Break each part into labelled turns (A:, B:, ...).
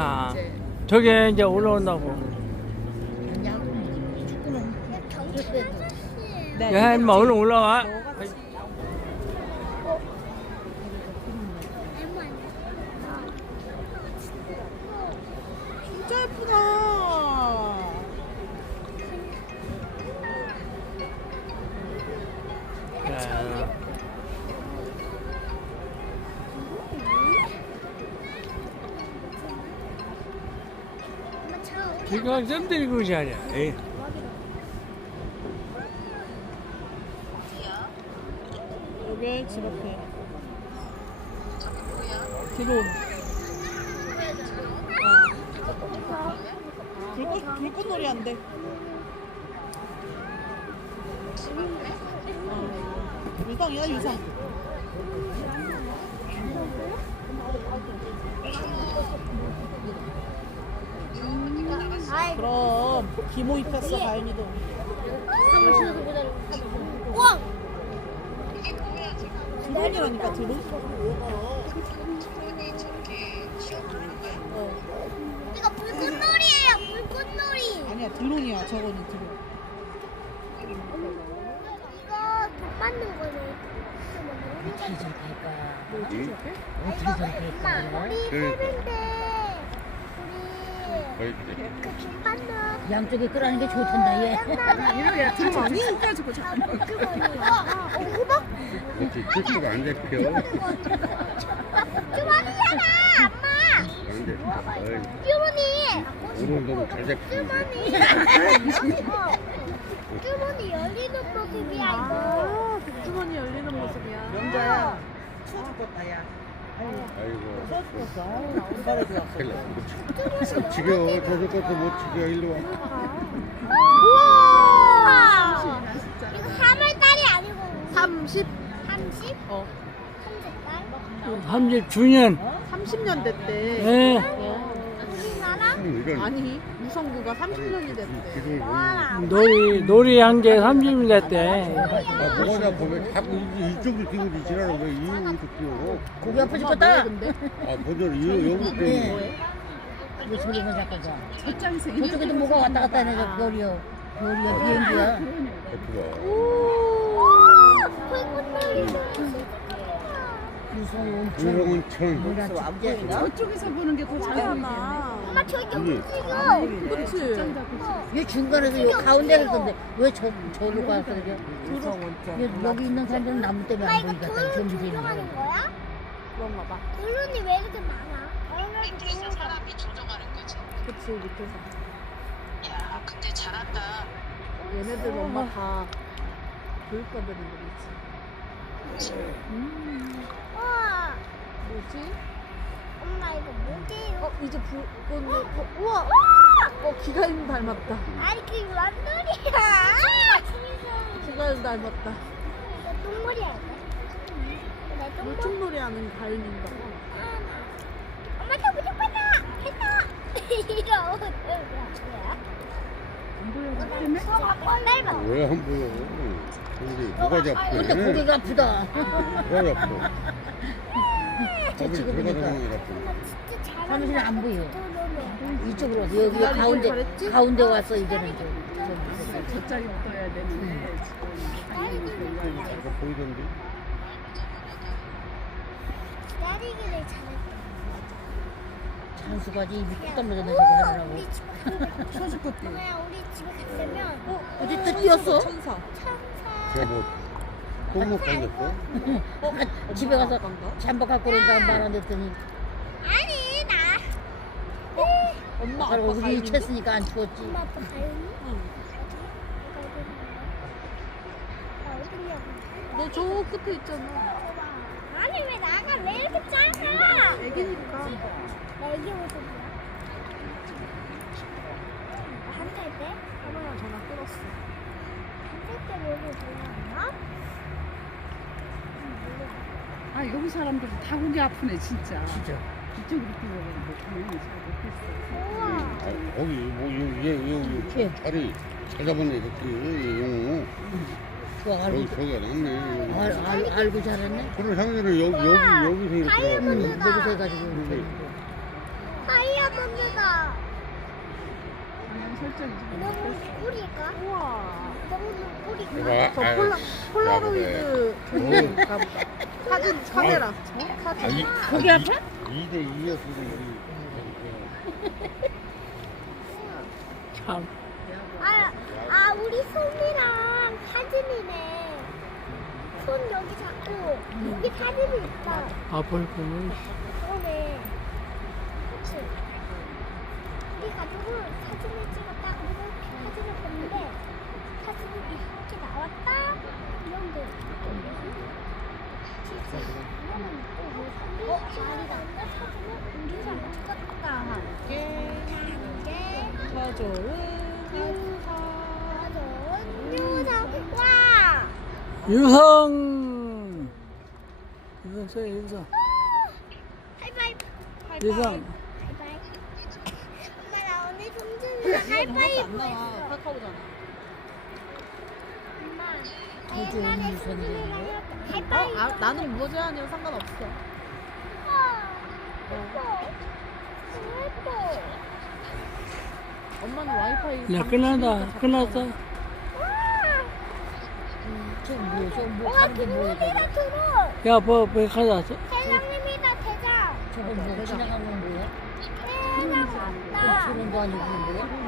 A: 아,
B: 이제
A: 저게 이제 올라온다고.
B: 네.
A: 야, 임마, 얼른 올라와.
B: 진짜 예쁘다.
A: 이거 쌤들이 그러지 않냐. 에이.
B: 앞에. 드론. 어. 불꽃 불꽃놀이 한대. 어. 유성이야 유성. 그럼 기모 입혔어.
C: 우와!
B: 드론이라니까 드론. 어.
C: 이거 불꽃놀이에요, 불꽃놀이.
B: 아니야 드론이야 저거는 드론.
C: 이거 돈 받는 거네. 이거 엄마, 우리 세배인데 받는
D: 양쪽에 끄라는 게 좋단다 얘.
B: 가지고.
C: 어, 어, 호박
E: 그렇지, 찍기가 안 잡혀.
C: 주머니잖아, 엄마.
E: 안 잡혀.
C: 주머니.
E: 오늘 너무 잘 잡히네.
C: 주머니. 어. 주머니 열리는 모습이야 이거.
B: 주머니 열리는 모습이야. 영자야. 추워 죽겠다 야.
E: 아이고. 큰일 났어. 지겨. 저쪽 것도 못 지겨. 일로 와.
C: 우와. 이거 3월 달이 아니고
B: 30.
C: 30?
B: 어.
C: 30달?
A: 30주년.
B: 30년 됐대.
A: 예.
C: 우
E: 이런.
B: 아니 무성구가 30년이 됐대.
E: 기둥을.
A: 놀이, 놀이 한 게 30일 됐대.
E: 아, 뭐가 잡으면 자꾸 이- 이쪽으로 뛰고 지나는 거야. 이쪽 뛰고.
D: 고기 죽겠다.
B: 근데
E: 아, 먼저 이 여기로 뛰고.
D: 왜 소리가 자꾸 가? 저쪽에도 뭐가 왔다 갔다 하네 저 별이요. 별이야 비행기야.
C: 불꽃놀이.
D: 무서운
E: 우렁은 천.
B: 저쪽에서 보는 게 더 잘하나.
C: 엄마 저기 움직여.
B: 그렇지.
D: 얘 중간에서 요 가운데 했던데 왜 저 저로 가서 그래? 얘 여기 있는 사람들은 나무 때문에
C: 엄마
D: 안
C: 이거
D: 보이겠다. 돌좀 밑에 있는
C: 조종하는
D: 거.
C: 거야?
B: 그런가 봐.
C: 돌론이 왜 이렇게 많아?
F: 밑에서 사람이 조정하는 거지.
B: 그치 밑에서.
F: 야, 근데 잘한다.
B: 얘네들 엄마 다 교육받은 애들이지. 음.
C: 우와.
B: 뭐지?
C: 엄마 이거 뭐게요?
B: 어 이제 불꽃. 어, 우와.
C: 우와.
B: 어 기가인 닮았다.
C: 아니 그 완돌이야.
B: 기가인 닮았다.
C: 이거 똥머리 할까? 내 똥머리.
B: 물총놀이 하는 가인인가 봐.
C: 엄마 저 무조건 나. 했다. 이거 뭐야? 안 보여. 짧아.
E: 왜안 보여? 근데 뭐가 잡혀?
D: 근데 고개가 아프다.
E: 뭐가 잡혀? 거기
D: 지금
E: 들어가서
D: 보니까. 사무실에 안 보여. 이쪽으로 와서 여기 가운데
B: 잘했지?
D: 가운데 왔어 이제는 좀. 좀.
B: 저짝이부터 해야 되는데
E: 아까 보이던데?
C: 기다리기를 잘했다.
D: 장수가지 입이 뚝
C: 야,
D: 떨어졌네
C: 우와,
D: 저거 하느라고.
C: 우리 집에
B: 쳐죽겠대.
C: 엄마야 우리 집에 갔으면
B: 어?
D: 어디 또 뛰었어?
B: 천사.
C: 천사.
E: 제가 뭐, 똥못 걸렸어?
D: 아, 집에 가서 잠복 갖고 온다고 말안 했더니
C: 아니 나.
B: 엄마
D: 아까
B: 아빠
D: 우리? 쳤으니까 안 추웠지.
C: 엄마 아빠 어딨냐고.
B: 너저 끝에 있잖아.
C: 아니 왜 나가 왜 이렇게 작아?
B: 애기니까.
C: 나 이게 모습이야. 한살 때?
B: 하나야 전화 끊었어.
G: 아 여기 사람들은 다 고기 아프네 진짜.
D: 진짜.
G: 이쪽으로 뛰어가는데 못했어.
C: 우와.
E: 아, 거기, 뭐, 얘, 얘, 얘,
D: 예.
E: 자리 찾아보네.
D: 좋아
E: 여기,
D: 알고
E: 저기가 낫네.
D: 알, 알, 알고 잘했네.
E: 그럼 상대는 여기, 여기, 여기서 이렇게
C: 다이아몬드.
E: 들어가면
D: 여기서 해가지고.
E: 근데
C: 다이아몬드. 만들다.
B: 방향 설정이지.
C: 너무 꿀이가?
B: 우와.
E: 내가
B: 저
E: 아,
B: 폴라, 폴라로이드 저기인가 보다. 사진 카메라.
E: 아, 이,
D: 거기
E: 아,
D: 앞에?
E: 2대 2였으면
A: 참.
C: 아, 아 우리 손이랑 사진이네. 손 여기 잡고 여기 사진이 있다.
A: 아플 거는
C: 그러네. 그치? 우리 가족은 사진을 찍었다. 이렇게 사진을 봤는데 사진이 이렇게 나왔다. 이런 게 진짜 이거는 또뭐 어? 말이다. 사진을 우리랑 찍었다. 예.
B: 저조은
C: 유성 와!
A: 유성. 유성 써 유성.
C: 하이파이브.
A: 유성.
C: 하이파이브. 엄마 나 오늘 동준이랑 하이파이브 했어.
B: 카카오잖아.
C: 옛날에 동준이랑
B: 어. 아, 나는 뭐 제한이랑 상관없어.
C: 예뻐. 예뻐.
B: 엄마는 와이파이.
A: 야 끝난다. 끝났어.
D: 저 저뭐
C: 와,
D: 다른 게 뭐야
C: 김민이다 들어.
A: 야, 뭐, 뭐 가자.
C: 대장님이다 대장.
D: 저거 뭐 지나가는 건 뭐야?
C: 대장 왔다.
D: 들어온 거 아니고 뭐야?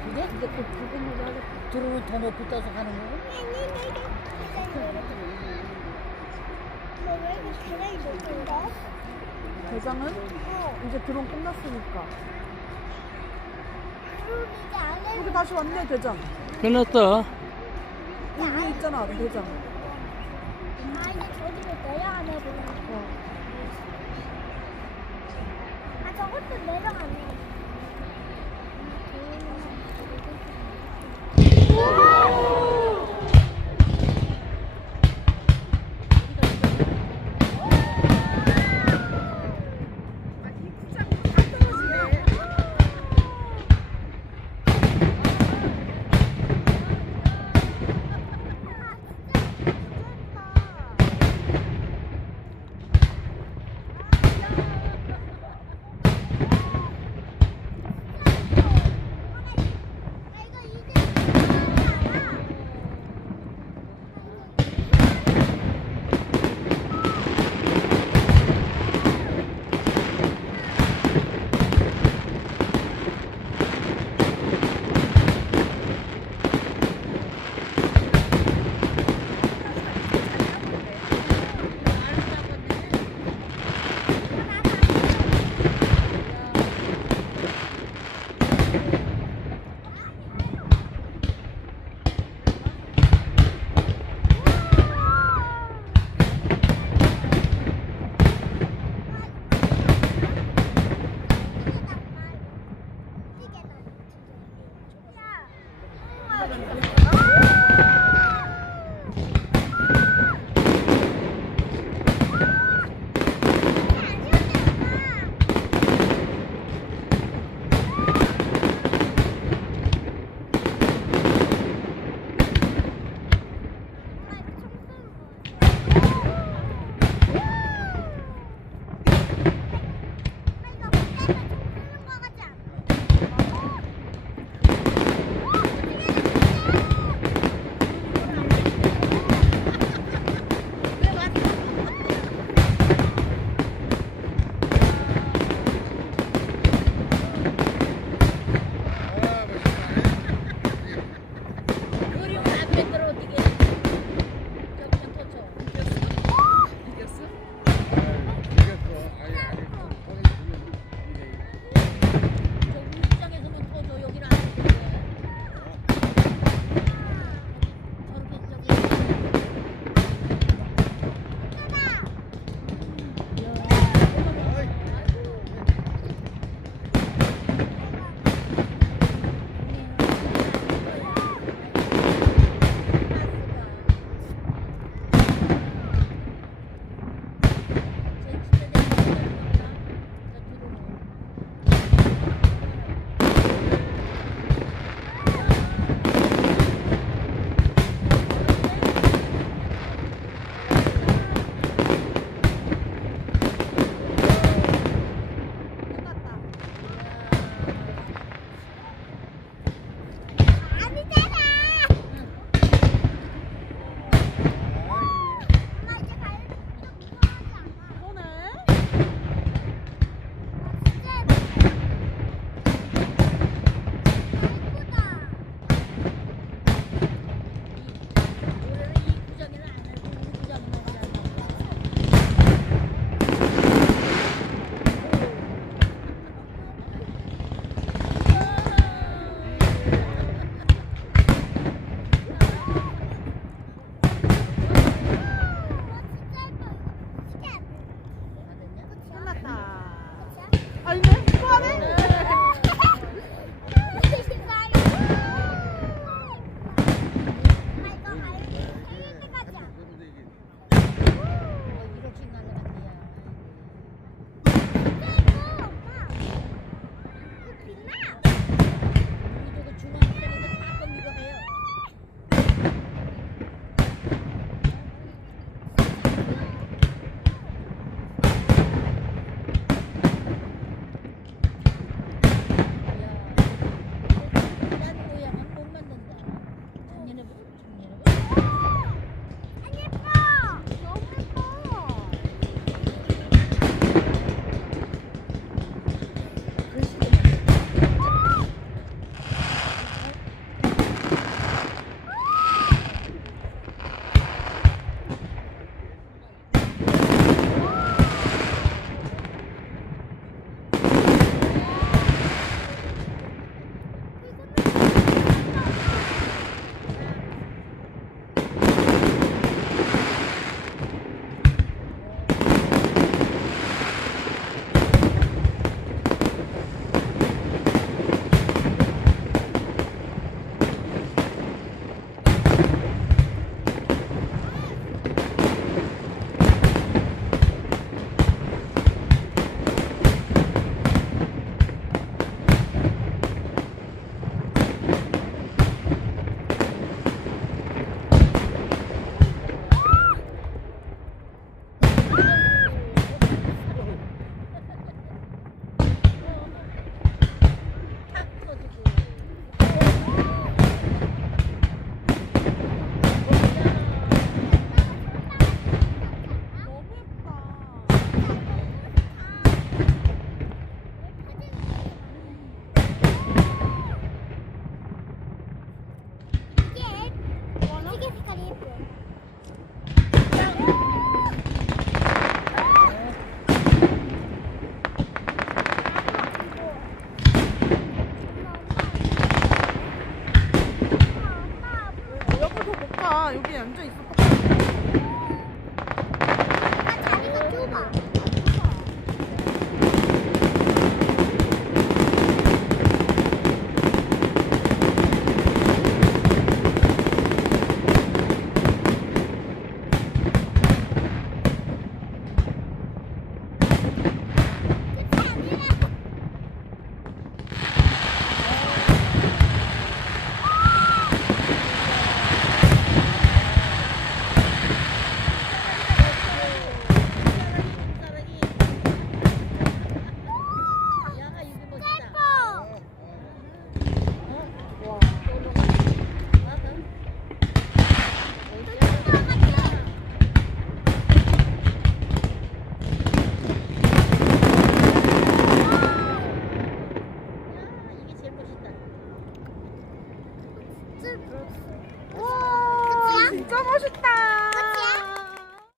C: 어.
D: 그래? 근데 그 그거는 하고 들어오면 더 높이 떠서 가는 거고?
C: 너왜 이렇게 계란이 높은데?
B: 대장은
C: 어.
B: 이제 드론 끝났으니까.
C: 그럼 이제 안에
B: 여기 다시 왔네, 대장.
A: 끝났어.
B: 여기 있잖아, 대장.
C: 아 이제 저기로 내려가네 보다.
B: 어.
C: 아 저것도 내려가네.